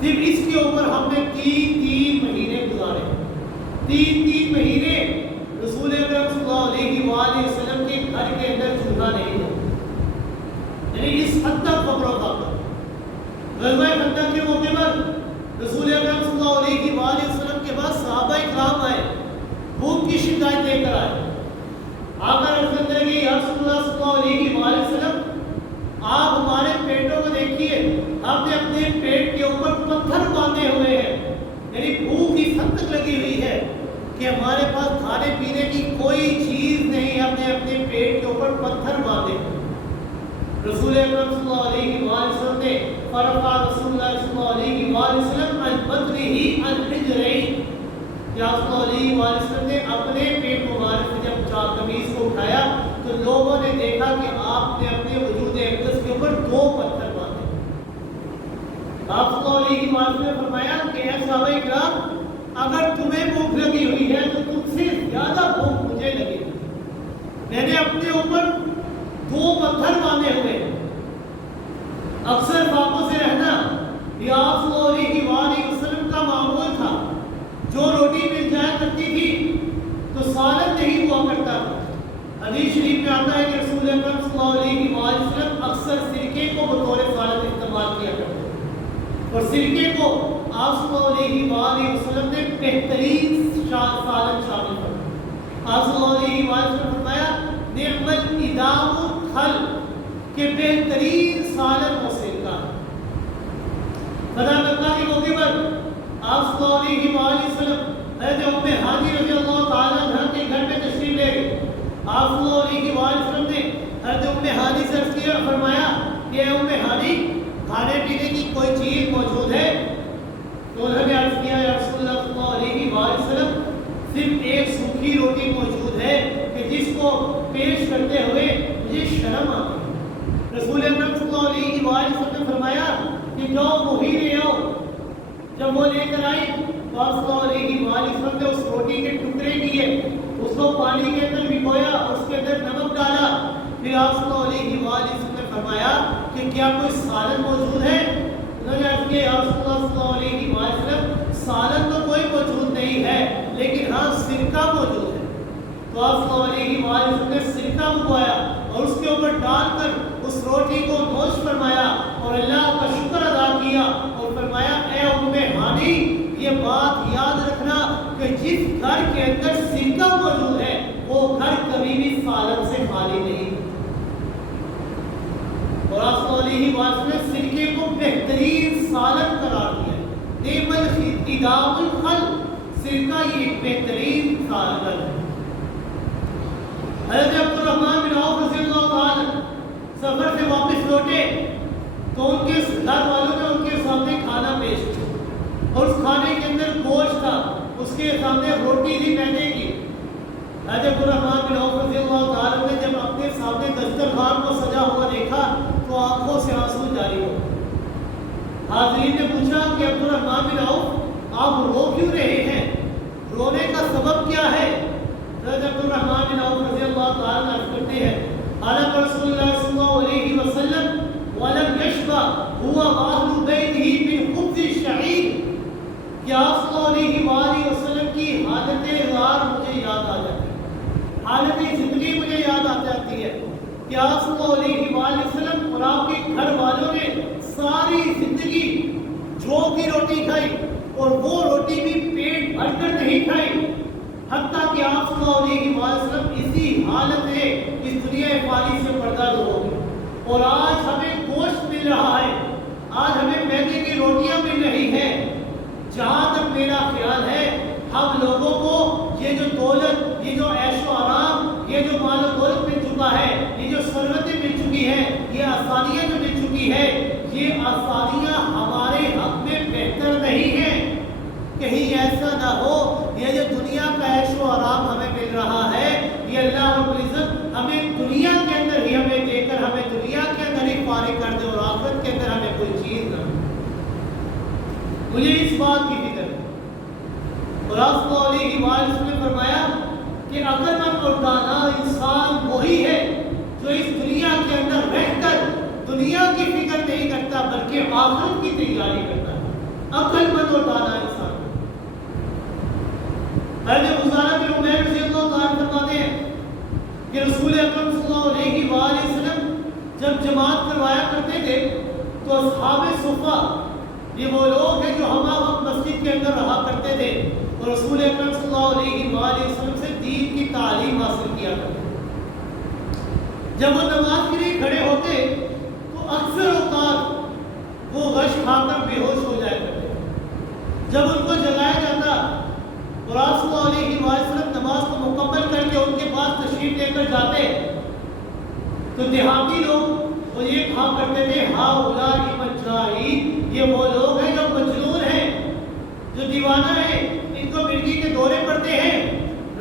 صرف اس کے اوپر ہم نے 3 مہینے گزارے۔ 3 مہینے رسول اکرم صلی اللہ علیہ وآلہ وسلم کے گھر کے اندر چولہا نہیں تھا، یعنی اس حد تک فقر و فاقہ۔ غزوہ خندق کے موقع پر رسول اکرم صلی اللہ علیہ وآلہ وسلم کے بعد صحابہ اکرام آئے، بھوک کی شکایت لے کر آئے، آ کر عرض کرنے لگے یا رسول اللہ صلی اللہ علیہ وآلہ وسلم، آپ ہمارے پیٹوں کو دیکھیے، ہم نے اپنے پیٹ کے اوپر پتھر باندھے ہوئے ہیں، یعنی بھوک اس حد تک لگی ہوئی ہے کہ ہمارے پاس کھانے پینے کی کوئی چیز نہیں، ہم نے اپنے پیٹ کے اوپر پتھر باندھے۔ رسول اکرم صلی اللہ علیہ وآلہ وسلم نے فرفع رسول اللہ صلی اللہ علیہ وآلہ وسلم عن بطنه عن حجرین، یا صلی اللہ علیہ وآلہ وسلم نے اپنے پیٹ مبارک سے جب قمیص کو اٹھایا تو لوگوں نے دیکھا کہ آپ نے اپنے وجود اقدس کے اوپر 2 پتھر باندھے۔ آپ صلی اللہ علیہ وسلم نے فرمایا کہ اے صحابہ کرام، اگر تمہیں بھوک لگی ہوئی ہے تو تم سے زیادہ بھوک مجھے لگے گی. میں نے اپنے اوپر 2 پتھر باندھے ہوئے ہیں. اکثر باپوں سے رہنا یہ آپ صلی اللہ علیہ وسلم کا معمول تھا. جو روٹی مل جایا کرتی تھی تو سالن نہیں ہوا کرتا تھا. حدیث شریف میں آتا ہے کہ رسول اکرم صلی اللہ علیہ وسلم اکثر سرکے کو بطور سالن استعمال کیا کرتے تھے. اور سرکے کو آپ صلی اللہ علیہ وسلم نے بہترین سالن شامل کیا. آپ صلی اللہ علیہ وسلم نے فرمایا نعم الادام الخل کہ بہترین سالن و سرکہ. فتح مکہ کے موقع پر آپ صلی اللہ علیہ وسلم حضرت ام ہانی رضی اللہ تعالیٰ عنہ کے گھر میں تشریف لے گئے. آپ صلی اللہ علیہ وسلم نے حضرت ام ہانی سے عرض کیا اور فرمایا کہ اے ام ہانی کھانے پینے کی کوئی چیز موجود ہے؟ تو انہوں نے عرض کیا یا رسول اللہ صلی اللہ علیہ وسلم صرف ایک سوکھی روٹی موجود ہے کہ جس کو پیش کرتے ہوئے مجھے شرم آتی ہے. رسول اکرم صلی اللہ علیہ وسلم نے فرمایا کہ جاؤ وہی لے آؤ. جب وہ لے کر آئی تو آپ صلی اللہ علیہ وسلم نے اس روٹی کے ٹکڑے کیے, اس کو پانی کے اندر بھگویا اور اس کے اندر نمک ڈالا. پھر آپ صلی اللہ علیہ وسلم نے فرمایا کہ کیا کوئی سالن موجود ہے؟ انہوں نے عرض کیا یا رسول اللہ صلی اللہ علیہ وسلم سالن تو کوئی موجود نہیں ہے لیکن ہاں سرکہ موجود ہے. تو آپ صلی اللہ علیہ وسلم نے سرکہ منگوایا اور اس کے اوپر ڈال کر اس روٹی کو نوش فرمایا اور اللہ کا شکر ادا کیا اور فرمایا اے ام ہانی یہ بات یاد رکھنا کہ جس گھر کے اندر سرکہ موجود ہے وہ گھر کبھی بھی سالن سے خالی نہیں. اور آپ صلی اللہ علیہ وسلم نے سرکے کو بہترین سالن قرار دیا. نعم الادام الخل سرکہ یہ ایک بہترین سالن ہے. حضرت عبد الرحمن بن عوف رضی اللہ تعالی سفر سے واپس لوٹے تو ان کے گھر والوں نے ان کے سامنے کھانا پیش کیا اور اس کھانے کے اندر گوشت تھا, اس کے سامنے روٹی تھی میدے کی. حضرت عبد الرحمن بن عوف رضی اللہ تعالی نے جب اپنے سامنے دسترخوان کو سجا ہوا دیکھا تو آنکھوں سے آنسو جاری ہو. حاضرین نے پوچھا کہ عبد الرحمن بن عوف آپ رو کیوں رہے ہیں, رونے کا سبب کیا ہے؟ حضرت عبد الرحمن بن عوف رضی اللہ تعالی عنہ کرتے ہیں حالانکہ رسول اللہ صلی اللہ علیہ وسلم ولم یشبع هو واهل بیتہ من خبز الشعیر کہ آپ صلی اللہ علیہ وسلم کی حالت غار مجھے یاد آ جاتی ہے, حالت زندگی مجھے یاد آ جاتی ہے کہ آپ صلی اللہ علیہ وسلم اور آپ کے گھر والوں نے ساری زندگی جو کی روٹی کھائی اور وہ روٹی بھی پیٹ بھر کر نہیں کھائی, حتیٰ کہ آپ صلی اللہ علیہ وسلم اسی حالت میں اس دنیا فانی سے پردہ ہو گئے. اور آج ہمیں گوشت مل رہا ہے, آج ہمیں میدے کی روٹیاں مل رہی ہیں. جہاں تک میرا خیال ہے ہم لوگوں کو یہ جو دولت, یہ جو عیش و آرام, یہ جو مال و دولت مل چکا ہے, یہ جو ثروتیں مل چکی ہیں, یہ آسانیاں جو مل چکی ہے, یہ آسانیاں ہمارے حق میں بہتر نہیں ہیں. کہیں ایسا نہ ہو یہ جو دنیا کا عیش و آرام ہمیں مل رہا ہے یہ اللہ رب العزت ہمیں دنیا کے اندر ہی ہمیں دے کر ہمیں دنیا کے اندر ہی فارغ کر دے اور آخرت کے اندر ہمیں کوئی چیز نہ ملے. مجھے اس بات کی فکر ہے. اور آپ صلی اللہ علیہ وسلم نے فرمایا کہ عقل مند اور دانا انسان وہی ہے جو اس دنیا کے اندر رہ کر دنیا کی فکر نہیں کرتا بلکہ آخرت کی تیاری کرتا ہے. عقل مند اور دانا انسان. حضرت عثمان بن عمیر رضی اللہ تعالیٰ فرماتے ہیں کہ رسول اکرم صلی اللہ علیہ وسلم جب جماعت کروایا کرتے تھے تو اصحاب صفہ یہ وہ لوگ ہیں جو ہمہ وقت مسجد کے اندر رہا کرتے تھے اور رسول اکرم صلی اللہ علیہ وسلم سے دین کی تعلیم حاصل کیا کرتے تھے. جب وہ نماز کے لیے کھڑے ہوتے تو اکثر اوقات وہ غش کھا کر بے ہوش ہو جایا کرتے. جب ان کو جگایا جاتا اور آپ صلی اللہ علیہ وسلم نماز کو مکمل کر کے ان کے پاس تشریف لے کر جاتے تو دیہاتی لوگ وہ یہ کہا کرتے تھے ہؤلاء مجانین, یہ وہ لوگ ہیں جو مجنون ہیں, جو دیوانہ ہیں, ان کو مرگی کے دورے پڑتے ہیں.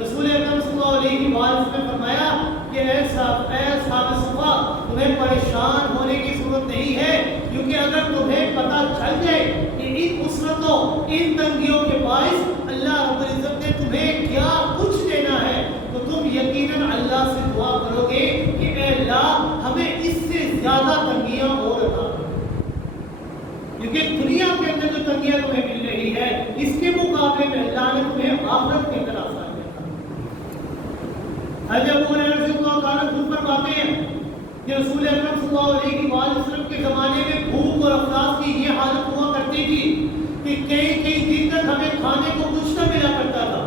رسول اکرم صلی اللہ علیہ وسلم نے فرمایا کہ اے اصحاب صفہ تمہیں پریشان ہونے کی ضرورت نہیں ہے, کیونکہ اگر تمہیں پتہ چل جائے کہ ان اسرتوں، ان تنگیوں کے باعث اللہ رب العزت نے تمہیں کیا کچھ دینا ہے، تو تم یقیناً اللہ سے دعا کرو گے کہ اے اللہ ہمیں اس سے زیادہ تنگیاں اور عطا کرو، کیونکہ دنیا کے اندر جو تنگیاں تمہیں مل رہی ہے اس کے مقابلے میں اللہ نے تمہیں آخرت کے اندر آسان کیا۔ حضرت ابو ہریرہ رضی اللہ تعالیٰ عنہ فرماتے ہیں کہ رسول اکرم صلی اللہ علیہ وآلہ وسلم کے زمانے میں بھوک اور افلاس کی یہ حالت ہوا کرتی تھی کہ کئی دن تک ہمیں کھانے کو کچھ نہ ملا کرتا تھا۔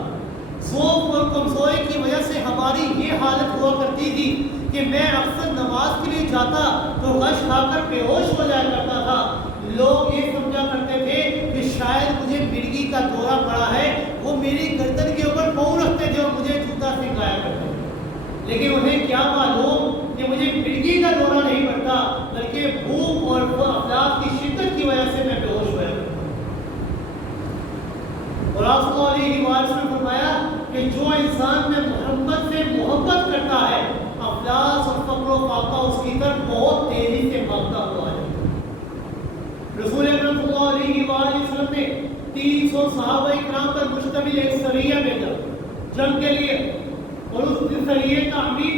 ذوق اور کمزوری کی وجہ سے ہماری یہ حالت ہوا کرتی تھی کہ میں اکثر نماز کے لیے جاتا تو غش کھا کر بے ہوش ہو جایا کرتا تھا۔ لوگ یہ سمجھا کرتے تھے کہ شاید مجھے مرگی کا دورہ پڑا ہے، وہ میری گردن کے اوپر پاؤں رکھتے تھے اور مجھے جوتا سکھایا کرتے تھے، لیکن انہیں کیا معلوم کہ مجھے مرگی کا دورہ نہیں پڑتا بلکہ بھوک اور افلاس کی شدت کی وجہ سے میں بے ہوش ہوا کرتا ہوں۔ اور آپ صلی اللہ علیہ وسلم نے فرمایا کہ جو انسان میں محمد سے محبت کرتا ہے افلاس اور فقر و فاقہ اس کی طرف بہت تیزی سے بھاگتا ہوا ہے۔ رسول اکرم صلی اللہ علیہ وآلہ وسلم نے 300 صحابہ اکرام پر مشتمل ایک سریہ بھیجا جنگ کے لیے، اور اس سریے کا امیر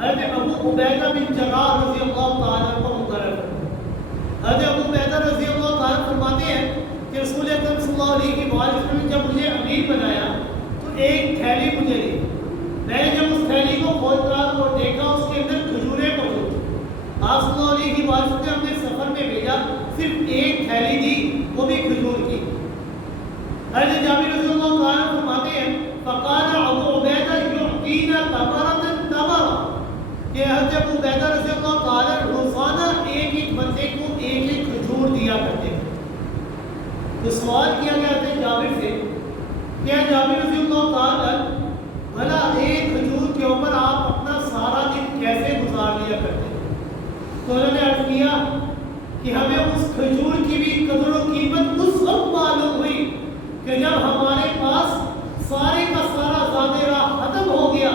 حضرت ابو عبیدہ بن جراح رضی اللہ تعالیٰ کو مقرر کیا۔ حضرت ابو عبیدہ رضی اللہ تعالیٰ فرماتے ہیں کہ رسول اکرم صلی اللہ علیہ وآلہ وسلم نے جب مجھے امیر بنایا تو ایک تھیلی مجھے دی، میں نے جب اس تھیلی کو کھولا اور دیکھا اس کے اندر کھجوریں موجود تھیں۔ آپ صلی اللہ علیہ وآلہ وسلم نے اپنے سفر میں بھیجا، صرف ایک تھیلی دی، وہ بھی کھجور کی۔ حضرت جابر رضی اللہ تعالیٰ فرماتے ہیں فقال ابو عبیدہ یعطینا تمرۃ تمرۃ، کہ حضرت ابو عبیدہ رضی اللہ تعالیٰ روزانہ ایک بندے کو ایک کھجور دیا کرتے تھے۔ تو سوال کیا گیا تھا جابر سے کہ جابر رضی اللہ تعالیٰ بھلا ایک کھجور کے اوپر آپ اپنا سارا دن کیسے گزار لیا کرتے تھے؟ تو انہوں نے عرض کیا کہ ہمیں اس کھجور کی بھی قدر و قیمت اس وقت معلوم ہوئی کہ جب ہمارے پاس سارے کا سارا زاد راہ ختم ہو گیا،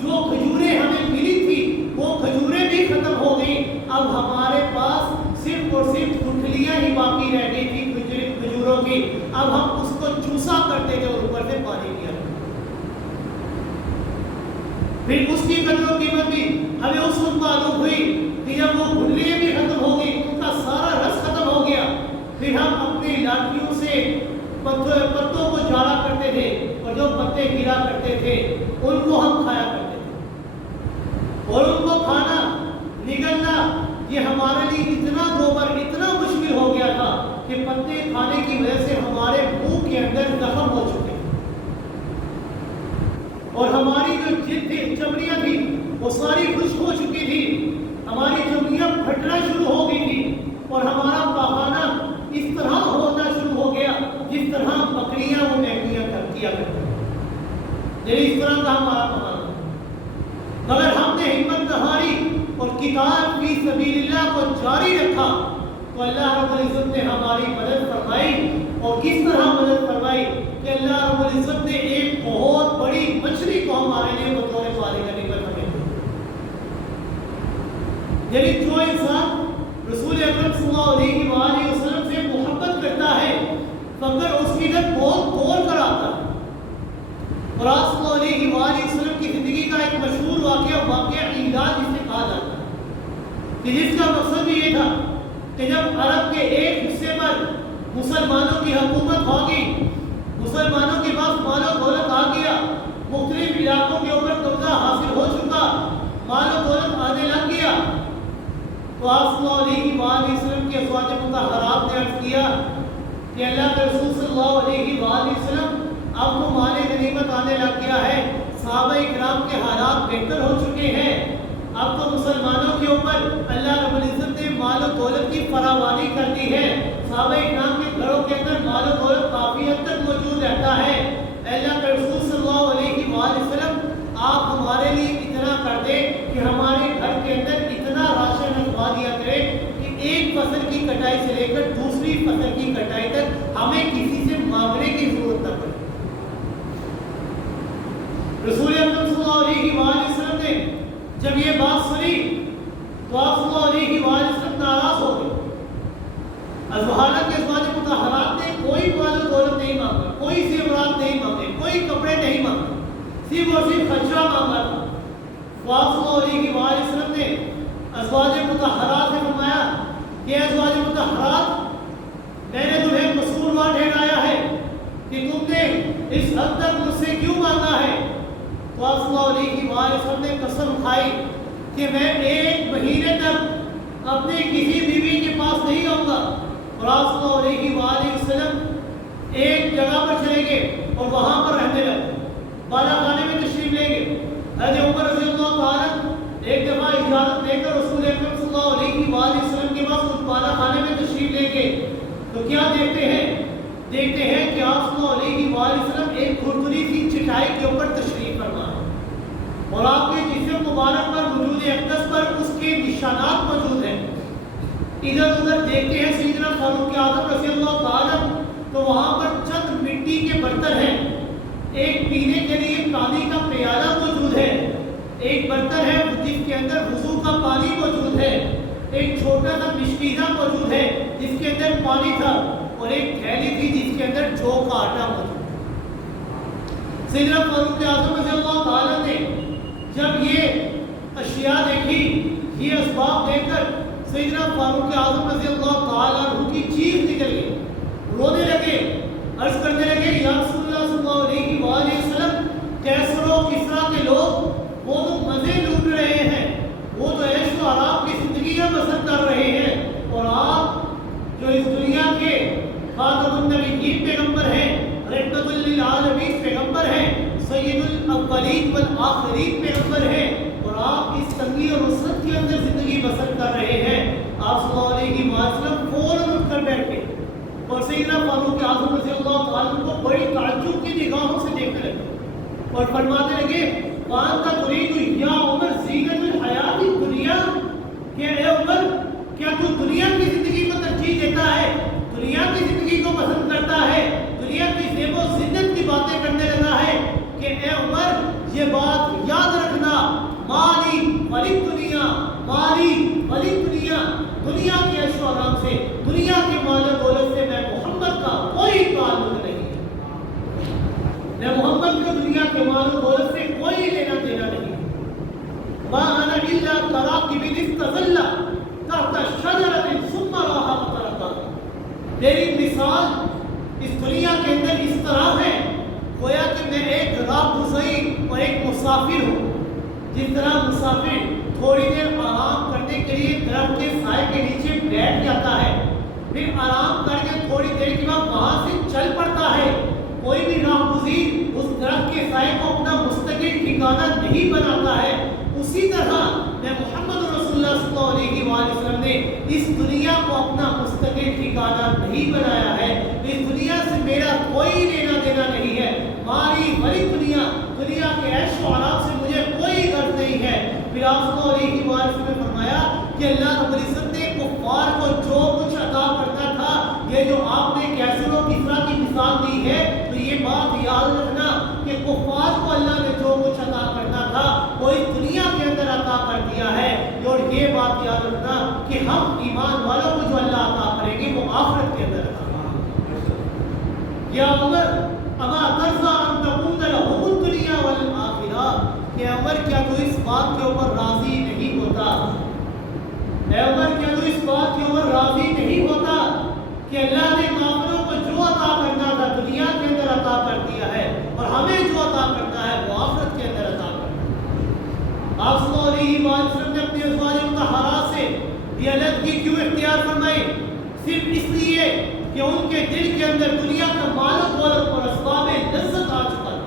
جو کھجوریں ہمیں ملی تھی وہ کھجوریں بھی ختم ہو گئیں، اب ہمارے پاس صرف اور صرف گٹھلیاں ہی باقی رہ گئی تھی کھجوروں کی، اب ہم اس کو چوسا کرتے تھے اور اوپر سے پانی پیا کرتے۔ پھر اس کی قدر و قیمت بھی ہمیں اس وقت معلوم ہوئی کہ جب وہ گٹھلیاں بھی ختم ہو گئی، ان کا سارا رس ختم ہو گیا، پھر ہم اپنی لاٹھیوں سے پتوں کو جھاڑا کرتے تھے اور جو پتے گرا کرتے تھے ان کو ہم کھایا کرتے تھے، اور ان کو کھانا نگلنا یہ ہمارے لیے اتنا دوبر اتنا مشکل ہو گیا تھا کہ پتے کھانے کی وجہ سے ہمارے منہ کے اندر زخم ہو چکے اور ہماری جو جلد تھی چمڑیاں تھی وہ ساری خشک ہو چکی تھی، ہماری چمڑیاں پھٹنا شروع ہو گئی تھی اور ہمارا پخانہ اس طرح ہونا شروع ہو گیا جس طرح بکریاں وہ مہنگیاں کیا کرتی ہیں، یعنی اس طرح کا ہمارا پخانہ۔ مگر ہم نے ہمت نہ ہاری اور کتاب فی سبیل اللہ کو جاری رکھا تو اللہ رب العزت نے ہماری مدد فرمائی، اور کس طرح مدد فرمائی کہ اللہ رب العزت نے ایک بہت بڑی مچھلی کو ہمارے لیے بطور فارغ غنیمت ہمیں دی۔ یعنی جو انسان رسول اکرم صلی اللہ علیہ وآلہ وسلم سے محبت کرتا ہے فقر اس کی طرف بہت توڑ کر آتا ہے۔ اور آپ صلی اللہ علیہ وآلہ وسلم کی زندگی کا ایک مشہور واقعہ ایلان جس سے کہا جاتا ہے کہ جس کا مقصد بھی یہ تھا کہ جب عرب کے ایک حصے پر مسلمانوں کی حکومت ہو گئی، مسلمانوں کے پاس مال و دولت آ گیا، مختلف علاقوں کے اوپر قبضہ حاصل ہو چکا، مال و دولت آنے لگ گیا، تو آپ صلی اللہ علیہ وآلہ وسلم کے ازواج مطہرات نے عرض کیا کہ اللہ کے رسول صلی اللہ علیہ وآلہ وسلم اب تو مال غنیمت آنے لگ گیا ہے، صحابہ اکرام کے حالات بہتر ہو چکے ہیں، اب تو مسلمانوں کے اوپر اللہ رب العزت نے مال و دولت کی فراوانی کر دی ہے، صحابہ اکرام کے گھروں کے اندر مال و دولت کافی حد تک موجود رہتا ہے، اللہ کے رسول صلی اللہ علیہ وآلہ وسلم آپ ہمارے لیے اتنا کر دیں کہ ہمارے گھر کے اندر اتنا راشن رکھوا دیا کرے کہ ایک فصل کی کٹائی سے لے کر دوسری فصل کی کٹائی تک ہمیں کسی سے مانگنے کی ضرورت نہ پڑے۔ رسول اکرم صلی اللہ علیہ وآلہ وسلم نے جب یہ بات سنی تو آپ صلی اللہ علیہ وآلہ وسلم ناراض ہو گئے۔ حالانکہ ازواج مطہرات نے کوئی کوئی زیورات نہیں مانگے، کوئی کپڑے نہیں مانگے، صرف اور صرف خرچہ مانگا تھا۔ آپ صلی اللہ علیہ وآلہ وسلم نے ازواج مطہرات سے فرمایا کہ ازواج مطہرات، میں نے تمہیں قصوروار ٹھہرایا ہے کہ تم نے اس حد تک مجھ سے کیوں مانگا ہے؟ تو آپ صلی اللہ علیہ وآلہ وسلم نے قسم کھائی کہ میں 1 مہینے تک اپنے کسی بیوی کے پاس نہیں آؤں گا۔ اور آپ صلی اللہ علیہ وآلہ وسلم ایک جگہ پر چلیں گے اور وہاں پر رہنے لگے، بالا خانے میں تشریف لیں گے۔ حضرت عمر رضی اللہ تعالیٰ ایک دفعہ اجازت لے کر رسول اکرم صلی اللہ علیہ وآلہ وسلم کے پاس اس بالا خانے میں تشریف لیں گے تو کیا دیکھتے ہیں کہ آپ صلی اللہ علیہ وآلہ وسلم ایک کھردری سی چٹائی کے اوپر تشریف فرما ہے اور آپ کے جسم مبارک پر وجود اقدس پر اس کے نشانات موجود ہیں۔ ادھر ادھر دیکھتے ہیں سیدنا فاروق اعظم رضی اللہ تعالیٰ تو وہاں پر چند مٹی کے برتن ہیں، ایک پینے کے لیے پانی کا پیالہ موجود ہے، ایک برتن ہے جس کے اندر وضو کا پانی موجود ہے، ایک چھوٹا سا مشکیزہ موجود ہے جس کے اندر پانی تھا، اور ایک تھیلی تھی جس کے اندر جو کا آٹا موجود ہے۔ سیدنا فاروق اعظم رضی اللہ تعالیٰ نے جب یہ اشیاء دیکھی، یہ اسباب دیکھ کر سیدنا فاروق اعظم رضی اللہ تعالیٰ عنہ کی چیخ نکل گئی، رونے لگے، عرض کرنے لگے یا رسول اللہ صلی اللہ علیہ وآلہ وسلم، کیسر و کسرا کے لوگ وہ تو مزے لوٹ رہے ہیں، وہ تو عیش و آرام کی زندگیاں بسر کر رہے ہیں، اور آپ جو اس دنیا کے خاتم النبیین پیغمبر ہیں، رحمت للعالمین پیغمبر ہیں، سید الاولین والآخرین پیغمبر ہیں، اور آپ اس تنگی اور وسعت کے اندر زندگی بسر کر رہے ہیں۔ آپ صلی اللہ علیہ وسلم فوراً اٹھ کر بیٹھ گئے اور سیدنا فاروق اعظم رضی اللہ تعالیٰ کو بڑی تعجب کی نگاہوں سے دیکھنے لگے اور فرماتے لگے وَأَنْتَ تُرِيدُ يَا عُمَرْ زِينَةَ الْحَيَاةِ الدُّنْيَا، کہ اے عمر کیا تو دنیا کی زندگی کو ترجیح دیتا ہے، دنیا کی زندگی کو پسند کرتا ہے، دنیا کی زیب و زینت کی باتیں کرنے لگا ہے؟ کہ اے عمر یہ بات یاد رکھنا، مالی ولی دنیا، مالی ولی دنیا، دنیا کے عیش و آرام سے، دنیا کے مال و دولت سے میں محمد کا کوئی تعلق نہیں ہے، میں محمد کو دنیا کے مال و دولت سے کوئی لینا دینا نہیں ہے۔ مَا أَنَا إِلَّا كَرَاكِبٍ اسْتَظَلَّ تَحْتَ شَجَرَةٍ ثُمَّ رَاحَ فَتَرَكَهَا، میری مثال اس دنیا کے اندر اس طرح ہے گویا کہ میں ایک راہ گزری اور ایک مسافر ہوں۔ جس طرح مسافر تھوڑی دیر آرام کرنے کے لیے درخت کے سائے کے نیچے بیٹھ جاتا ہے، پھر آرام کر کے تھوڑی دیر کے بعد وہاں سے چل پڑتا ہے، کوئی بھی راہگزیر اس درخت کے سائے کو اپنا مستقل ٹھکانہ نہیں بناتا ہے، اسی طرح میں محمد رسول اللہ صلی اللہ علیہ وآلہ وسلم نے اس دنیا کو اپنا مستقل ٹھکانہ نہیں بنایا ہے، اس دنیا سے میرا کوئی لینا دینا نہیں ہے، ماری ولی دنیا، دنیا کے عیش و آرام سے مجھے کوئی غرض نہیں ہے۔ پھر آپ صلی اللہ علیہ وآلہ وسلم نے فرمایا کہ اللہ رب العزت نے کفار کو جو کچھ عطا کرتا تھا، یہ جو آپ نے کیسر و کسرا کی مثال دی ہے، تو یہ بات یاد رکھنا کہ کفار کو اللہ نے جو کچھ عطا کرنا تھا وہ اس دنیا کے اندر عطا کر دیا ہے، اور یہ بات یاد رکھنا کہ ہم ایمان والوں کو جو اللہ عطا کریں گے وہ آخرت کے اندر عطا کریں گے۔ یا عمر اما ترضى ان تكون لهم الدنيا والآخرة، کہ عمر کیا تو اس بات کے اوپر راضی نہیں ہوتا، اے عمر کیا تو اس بات کے اوپر راضی نہیں ہوتا کہ اللہ نے کافروں کو جو عطا کرنا تھا دنیا کے اندر عطا کر دیا ہے، اور ہمیں جو عطا کرنا ہے وہ آخرت کے اندر عطا کرنا ہے۔ آپ صلی اللہ علیہ وآلہ وسلم نے اپنی ازواج مطہرات سے یہ علیحدگی کیوں اختیار فرمائی؟ صرف اس لیے کہ ان کے دل کے اندر دنیا کا مال و دولت اور اسباب لذت آ چکا تھا۔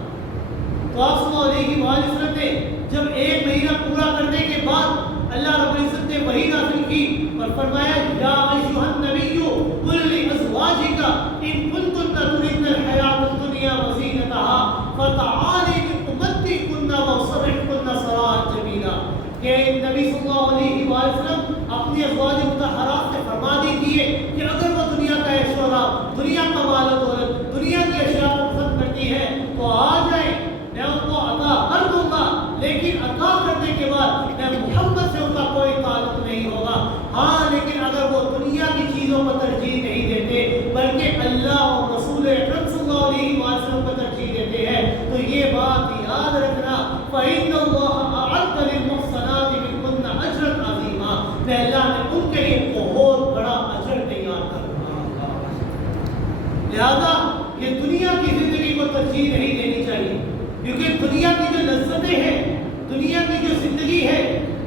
تو آپ صلی اللہ علیہ وآلہ وسلم نے جب 1 مہینہ پورا کرنے کے بعد اللہ رب العزت نے وحی نازل کی اور فرمایا یا ایھا النبی قل لازواجک ان کنتن تردن الحیاۃ الدنیا وزینتها فتعالین امتعکن واسرحکن سراحا جمیلا، کہ نبی صلی اللہ علیہ وآلہ وسلم اپنی ازواج مطہرات سے فرما دیجیے کہ اگر وہ دنیا کا عیش و آرام، دنیا کا مال و دولت، دنیا کی اشیاء کو پسند کرتی ہے تو آ جائیں، میں ان کو عطا کر دوں گا، لیکن عطا کرنے کے بعد میں محمد سے ان کا کوئی تعلق نہیں ہوگا۔ ہاں لیکن اگر وہ دنیا کی چیزوں کو ترجیح نہیں دیتے بلکہ اللہ لہذا یہ دنیا کی زندگی کو ترجیح نہیں دینی چاہیے، کیونکہ دنیا کی جو لذتیں ہیں، دنیا کی جو زندگی ہے،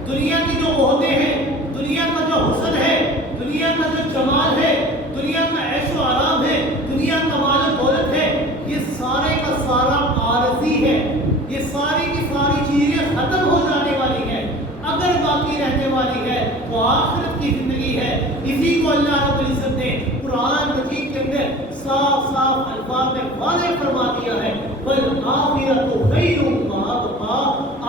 دنیا کی جو عہدے ہیں، دنیا کا جو حسن ہے، دنیا کا جو جمال ہے، دنیا کا عیش و آرام ہے، دنیا کا مال و دولت ہے، یہ سارے کا سارا عارضی ہے، یہ ساری کی ساری چیزیں ختم ہو جانے والی ہیں، اگر باقی رہنے والی ہے وہ آخرت کی زندگی ہے۔ اسی کو اللہ رب العزت نے قرآن مجید کے اندر صاف صاف الفاظ میں واضح فرما دیا ہے، وَالْآخِرَةُ خَيْرٌ وَأَبْقَىٰ،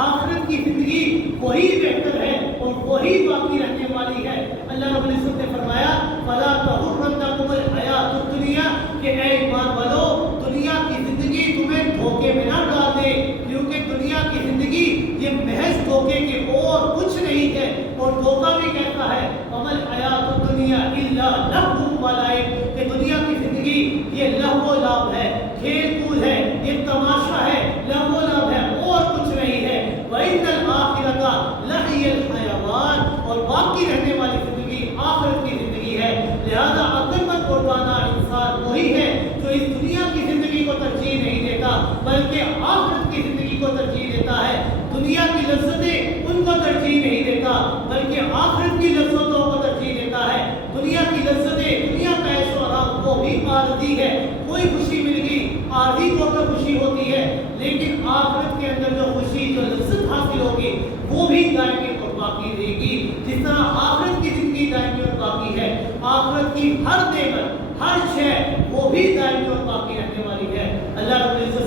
آخرت کی زندگی وہی بہتر ہے اور وہی باقی رہنے والی ہے۔ اللہ رب العزت نے فرمایا فَلَا تَغُرَّنَّكُمُ الْحَيَاةُ الدُّنْيَا، کہ اے ایمان والو دنیا کی زندگی تمہیں دھوکے میں نہ ڈال دے، کیونکہ دنیا کی زندگی یہ محض دھوکے کے اور کچھ نہیں ہے، اور دھوکہ بھی کہتا ہے وَمَا الْحَيَاةُ الدُّنْيَا إِلَّا لَهْوٌ وَلَعِبٌ، کہ دنیا کی زندگی یہ لہو و لعب ہے، کھیل کود ہے، یہ تماشا ہے، لہو و لعب ہے، اور کچھ نہیں ہے۔ وَإِنَّ الْآخِرَةَ لَهِيَ الْحَيَوَانُ، اور باقی رہنے والی زندگی آخرت کی زندگی ہے۔ لہذا عقل مند اور دانا انسان وہی ہے جو اس دنیا کی زندگی کو ترجیح نہیں دیتا بلکہ آخرت کی زندگی کو ترجیح دیتا ہے۔ دنیا کی لذتیں ان کو ترجیح نہیں دیتا بلکہ آخرت کی لذتوں کو ترجیح دیتا ہے۔ دنیا کی لذتیں، دنیا کا عیش و آرام وہ بھی عارضی ہے، کوئی خوشی مل گئی عارضی طور پر خوشی ہوتی ہے، لیکن آخرت کے اندر جو خوشی جو لذت حاصل ہوگی وہ بھی دائمی اور باقی رہے گی۔ جس طرح آخرت کی زندگی دائمی اور باقی ہے، آخرت کی ہر نعمت، ہر شے وہ بھی دائمی اور باقی رہنے والی ہے۔ اللہ رب العزت